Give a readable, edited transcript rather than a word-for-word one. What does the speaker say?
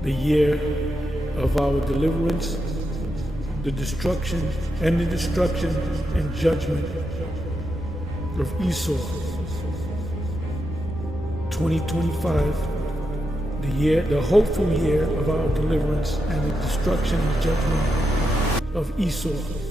the year of our deliverance, the destruction and judgment of Esau. 2025, the hopeful year of our deliverance and the destruction and judgment of Esau.